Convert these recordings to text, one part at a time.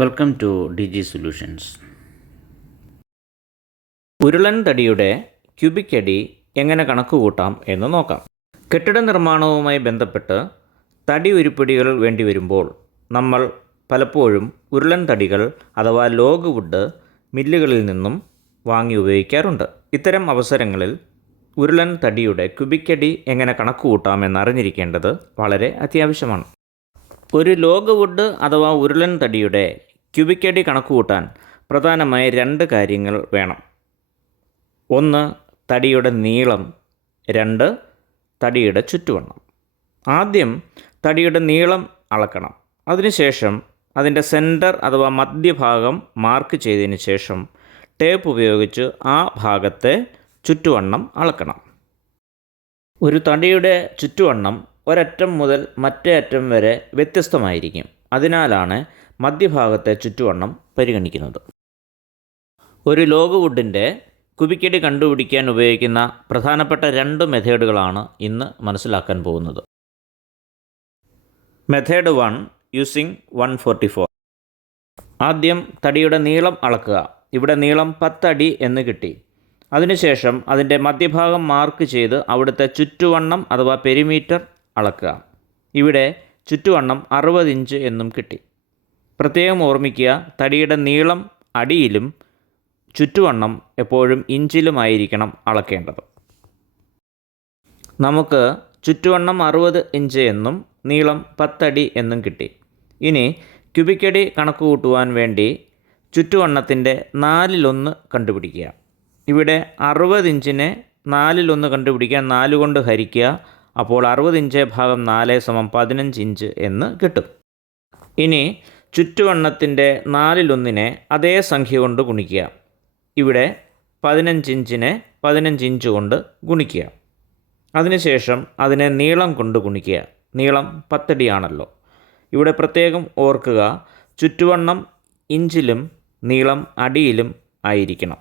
Welcome to DG solutions. ഉരുളൻ തടിയുടെ cubic അടി എങ്ങനെ കണക്കുകൂട്ടാം എന്ന് നോക്കാം. കെട്ടിട നിർമ്മാണവുമായി ബന്ധപ്പെട്ട് തടി ഉരുപ്പടികൾ വേണ്ടി വരുമ്പോൾ നമ്മൾ പലപ്പോഴും ഉരുളൻ തടികൾ അഥവാ ലോഗ് വുഡ് മില്ലുകളിൽ നിന്നും വാങ്ങി ഉപയോഗിക്കാറുണ്ട്. ഇത്തരം അവസരങ്ങളിൽ ഉരുളൻ തടിയുടെ ക്യൂബിക് അടി എങ്ങനെ കണക്കുകൂട്ടാം എന്നറിഞ്ഞിരിക്കേണ്ടത് വളരെ അത്യാവശ്യമാണ്. ഒരു ലോഗ് വുഡ് അഥവാ ഉരുളൻ തടിയുടെ ക്യൂബിക് അടി കണക്കുകൂട്ടാൻ പ്രധാനമായി രണ്ട് കാര്യങ്ങൾ വേണം. ഒന്ന്, തടിയുടെ നീളം. രണ്ട്, തടിയുടെ ചുറ്റുവണ്ണം. ആദ്യം തടിയുടെ നീളം അളക്കണം. അതിനുശേഷം അതിൻ്റെ സെൻറ്റർ അഥവാ മധ്യഭാഗം മാർക്ക് ചെയ്തതിന് ശേഷം ടേപ്പ് ഉപയോഗിച്ച് ആ ഭാഗത്തെ ചുറ്റുവണ്ണം അളക്കണം. ഒരു തടിയുടെ ചുറ്റുവണ്ണം ഒരറ്റം മുതൽ മറ്റേ അറ്റം വരെ വ്യത്യസ്തമായിരിക്കും. അതിനാലാണ് മധ്യഭാഗത്തെ ചുറ്റുവണ്ണം പരിഗണിക്കുന്നത്. ഒരു ലോഗ് വുഡിൻ്റെ ക്യൂബിക് അടി കണ്ടുപിടിക്കാൻ ഉപയോഗിക്കുന്ന പ്രധാനപ്പെട്ട രണ്ട് മെത്തേഡുകളാണ് ഇന്ന് മനസ്സിലാക്കാൻ പോകുന്നത്. Method 1, using 144. ആദ്യം തടിയുടെ നീളം അളക്കുക. ഇവിടെ നീളം 10 അടി എന്ന് കിട്ടി. അതിനുശേഷം അതിൻ്റെ മധ്യഭാഗം മാർക്ക് ചെയ്ത് അവിടുത്തെ ചുറ്റുവണ്ണം അഥവാ പെരിമീറ്റർ അളക്കുക. ഇവിടെ ചുറ്റുവണ്ണം 60 ഇഞ്ച് എന്നും കിട്ടി. പ്രത്യേകം ഓർമ്മിക്കുക, തടിയുടെ നീളം അടിയിലും ചുറ്റുവണ്ണം എപ്പോഴും ഇഞ്ചിലുമായിരിക്കണം അളക്കേണ്ടത്. നമുക്ക് ചുറ്റുവണ്ണം 60 ഇഞ്ച് എന്നും നീളം 10 അടി എന്നും കിട്ടി. ഇനി ക്യൂബിക് അടി കണക്ക് കൂട്ടുവാൻ വേണ്ടി ചുറ്റുവണ്ണത്തിൻ്റെ 4/1 കണ്ടുപിടിക്കുക. ഇവിടെ 60 ഇഞ്ചിനെ 4/1 കണ്ടുപിടിക്കാൻ 4 കൊണ്ട് ഹരിക്കുക. അപ്പോൾ 60 ഇഞ്ച് ഭാഗം 4 = 15 ഇഞ്ച് എന്ന് കിട്ടും. ഇനി ചുറ്റുവണ്ണത്തിൻ്റെ 4/1 അതേ സംഖ്യ കൊണ്ട് ഗുണിക്കുക. ഇവിടെ 15 ഇഞ്ചിനെ 15 ഇഞ്ച് കൊണ്ട് ഗുണിക്കുക. അതിനുശേഷം അതിനെ നീളം കൊണ്ട് ഗുണിക്കുക. നീളം 10 അടിയാണല്ലോ. ഇവിടെ പ്രത്യേകം ഓർക്കുക, ചുറ്റുവണ്ണം ഇഞ്ചിലും നീളം അടിയിലും ആയിരിക്കണം.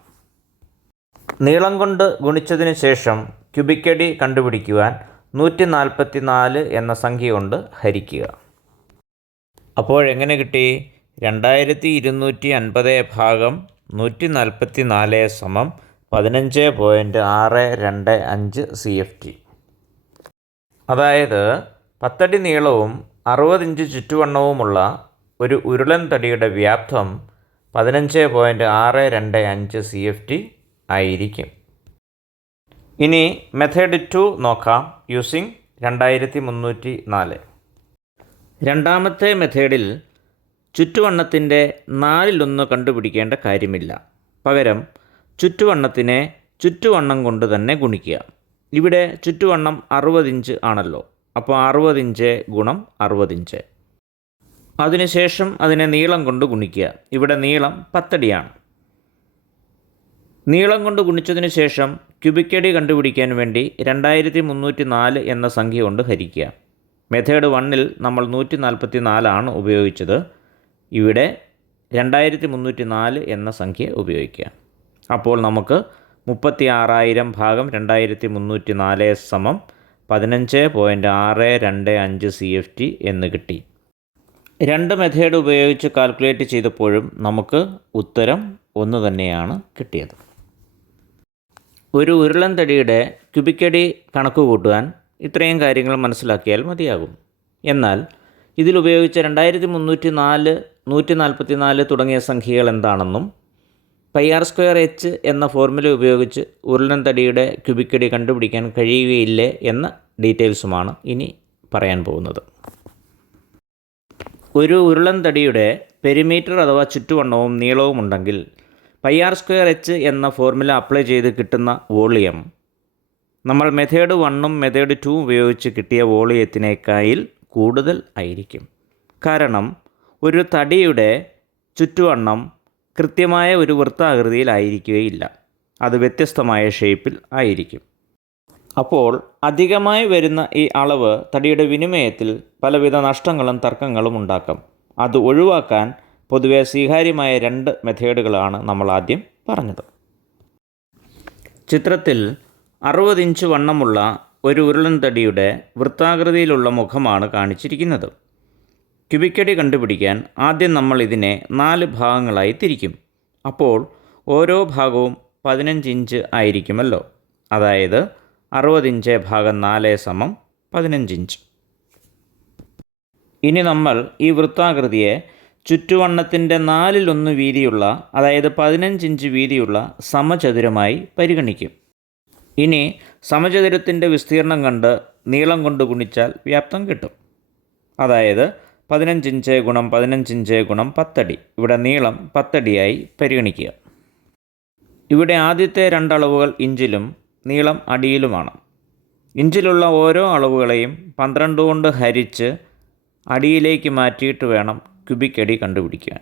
നീളം കൊണ്ട് ഗുണിച്ചതിന് ശേഷം ക്യൂബിക് അടി കണ്ടുപിടിക്കുവാൻ 144 എന്ന സംഖ്യ കൊണ്ട് ഹരിക്കുക. അപ്പോഴെങ്ങനെ കിട്ടി? 2250 ഭാഗം 144 സമം 15.625 CFT. അതായത് 10 അടി നീളവും 60 ഇഞ്ച് ചുറ്റുവണ്ണവുമുള്ള ഒരു ഉരുളൻ തടിയുടെ വ്യാപ്തം 15.625 CFT ആയിരിക്കും. ഇനി മെത്തേഡ് 2 നോക്കാം, യൂസിങ് 2304. രണ്ടാമത്തെ മെത്തേഡിൽ ചുറ്റുവണ്ണത്തിൻ്റെ 4/1 കണ്ടുപിടിക്കേണ്ട കാര്യമില്ല. പകരം ചുറ്റുവണ്ണത്തിനെ ചുറ്റുവണ്ണം കൊണ്ട് തന്നെ ഗുണിക്കുക. ഇവിടെ ചുറ്റുവണ്ണം 60 ഇഞ്ച് ആണല്ലോ. അപ്പോൾ 60 ഇഞ്ച് ഗുണം 60 ഇഞ്ച്. അതിനുശേഷം അതിനെ നീളം കൊണ്ട് ഗുണിക്കുക. ഇവിടെ നീളം 10 അടിയാണ്. നീളം കൊണ്ട് ഗുണിച്ചതിന് ശേഷം ക്യൂബിക് അടി കണ്ടുപിടിക്കാൻ വേണ്ടി 2304 എന്ന സംഖ്യ കൊണ്ട് ഹരിക്കുക. മെത്തേഡ് 1 നമ്മൾ 144 ഉപയോഗിച്ചത്. ഇവിടെ 2304 എന്ന സംഖ്യ ഉപയോഗിക്കുക. അപ്പോൾ നമുക്ക് 36,000 ഭാഗം 2304 സമം 15.625 CFT എന്ന് കിട്ടി. രണ്ട് മെത്തേഡ് ഉപയോഗിച്ച് കാൽക്കുലേറ്റ് ചെയ്തപ്പോഴും നമുക്ക് ഉത്തരം ഒന്ന് തന്നെയാണ് കിട്ടിയത്. ഒരു ഉരുളൻ തടിയുടെ ക്യൂബിക് അടി കണക്ക് കൂട്ടുവാൻ ഇത്രയും കാര്യങ്ങൾ മനസ്സിലാക്കിയാൽ മതിയാകും. എന്നാൽ ഇതിലുപയോഗിച്ച 2304, 144 തുടങ്ങിയ സംഖ്യകൾ എന്താണെന്നും πr² എന്ന ഫോർമുല ഉപയോഗിച്ച് ഉരുളൻ തടിയുടെ ക്യൂബിക് അടി കണ്ടുപിടിക്കാൻ കഴിയുകയില്ലേ എന്ന ഡീറ്റെയിൽസുമാണ് ഇനി പറയാൻ പോകുന്നത്. ഒരു ഉരുളൻ തടിയുടെ പെരിമീറ്റർ അഥവാ ചുറ്റുവണ്ണവും നീളവും ഉണ്ടെങ്കിൽ πr² എന്ന ഫോർമുല അപ്ലൈ ചെയ്ത് കിട്ടുന്ന വോളിയം നമ്മൾ മെത്തേഡ് 1ഉം മെത്തേഡ് 2ഉം ഉപയോഗിച്ച് കിട്ടിയ വോളിയത്തിനേക്കാൾ കൂടുതൽ ആയിരിക്കും. കാരണം ഒരു തടിയുടെ ചുറ്റുവണ്ണം കൃത്യമായ ഒരു വൃത്താകൃതിയിലായിരിക്കുകയില്ല. അത് വ്യത്യസ്തമായ ഷേപ്പിൽ ആയിരിക്കും. അപ്പോൾ അധികമായി വരുന്ന ഈ അളവ് തടിയുടെ വിനിമയത്തിൽ പലവിധ നഷ്ടങ്ങളും തർക്കങ്ങളും ഉണ്ടാക്കാം. അത് ഒഴിവാക്കാൻ പൊതുവെ സ്വീകാര്യമായ രണ്ട് മെത്തേഡുകളാണ് നമ്മൾ ആദ്യം പറഞ്ഞത്. ചിത്രത്തിൽ 60 ഇഞ്ച് വണ്ണമുള്ള ഒരു ഉരുളൻ തടിയുടെ വൃത്താകൃതിയിലുള്ള മുഖമാണ് കാണിച്ചിരിക്കുന്നത്. ക്യൂബിക് അടി കണ്ടുപിടിക്കാൻ ആദ്യം നമ്മൾ ഇതിനെ 4 ഭാഗങ്ങളായി തിരിക്കും. അപ്പോൾ ഓരോ ഭാഗവും 15 ഇഞ്ച് ആയിരിക്കുമല്ലോ. അതായത് 60 ഇഞ്ച് ഭാഗം 4 സമം 15 ഇഞ്ച്. ഇനി നമ്മൾ ഈ വൃത്താകൃതിയെ ചുറ്റുവണ്ണത്തിൻ്റെ 4/1 വീതിയുള്ള, അതായത് 15 ഇഞ്ച് വീതിയുള്ള സമചതുരമായി പരിഗണിക്കും. ഇനി സമചതുരത്തിൻ്റെ വിസ്തീർണം കണ്ട് നീളം കൊണ്ട് ഗുണിച്ചാൽ വ്യാപ്തം കിട്ടും. അതായത് 15 ഇഞ്ച് ഗുണം 15 ഇഞ്ച് ഗുണം 10 അടി. ഇവിടെ നീളം 10 അടിയായി പരിഗണിക്കുക. ഇവിടെ ആദ്യത്തെ 2 അളവുകൾ ഇഞ്ചിലും നീളം അടിയിലുമാണ്. ഇഞ്ചിലുള്ള ഓരോ അളവുകളെയും 12 കൊണ്ട് ഹരിച്ച് അടിയിലേക്ക് മാറ്റിയിട്ട് വേണം ക്യൂബിക് അടി കണ്ടുപിടിക്കാൻ.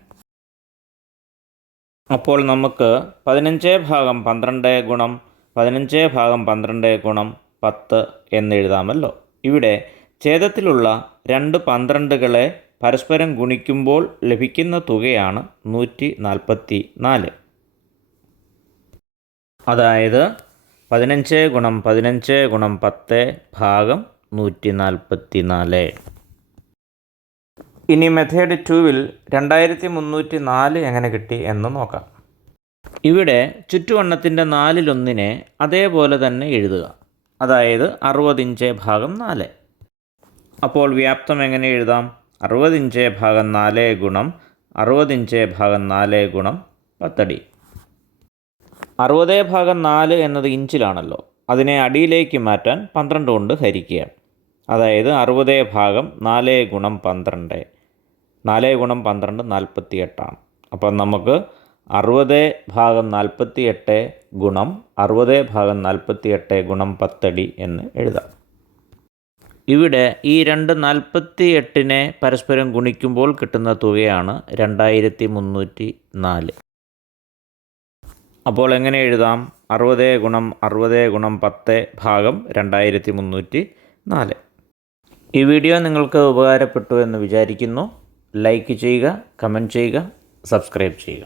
അപ്പോൾ നമുക്ക് 15/12 ഗുണം 15/12 ഗുണം 10 എന്നെഴുതാമല്ലോ. ഇവിടെ ഛേദത്തിലുള്ള 2 12കളെ പരസ്പരം ഗുണിക്കുമ്പോൾ ലഭിക്കുന്ന തുകയാണ് 144. അതായത് 15 ഗുണം 15 ഗുണം 10 ഭാഗം 144. ഇനി മെത്തേഡ് 2-ൽ 2304 എങ്ങനെ കിട്ടി എന്ന് നോക്കാം. ഇവിടെ ചുറ്റുവണ്ണത്തിൻ്റെ 4/1 അതേപോലെ തന്നെ എഴുതുക. അതായത് 60 ഇഞ്ച് ഭാഗം 4. അപ്പോൾ വ്യാപ്തം എങ്ങനെ എഴുതാം? 60 ഇഞ്ച് ഭാഗം 4 ഗുണം 60 ഇഞ്ച് ഭാഗം 4 ഗുണം 10 അടി. 60/4 എന്നത് ഇഞ്ചിലാണല്ലോ. അതിനെ അടിയിലേക്ക് മാറ്റാൻ 12 കൊണ്ട് ഹരിക്കുക. അതായത് 60/4 ഗുണം 12. 4 ഗുണം 12 48 അപ്പം നമുക്ക് 60/48 ഗുണം 60/48 ഗുണം 10 അടി എന്ന് എഴുതാം. ഇവിടെ ഈ 248 പരസ്പരം ഗുണിക്കുമ്പോൾ കിട്ടുന്ന തുകയാണ് 2304. അപ്പോൾ എങ്ങനെ എഴുതാം? 60 ഗുണം 60 ഗുണം 10 ഭാഗം 2304. ഈ വീഡിയോ നിങ്ങൾക്ക് ഉപകാരപ്പെട്ടു എന്ന് വിചാരിക്കുന്നു. ലൈക്ക് ചെയ്യുക, കമൻറ്റ് ചെയ്യുക, സബ്സ്ക്രൈബ് ചെയ്യുക.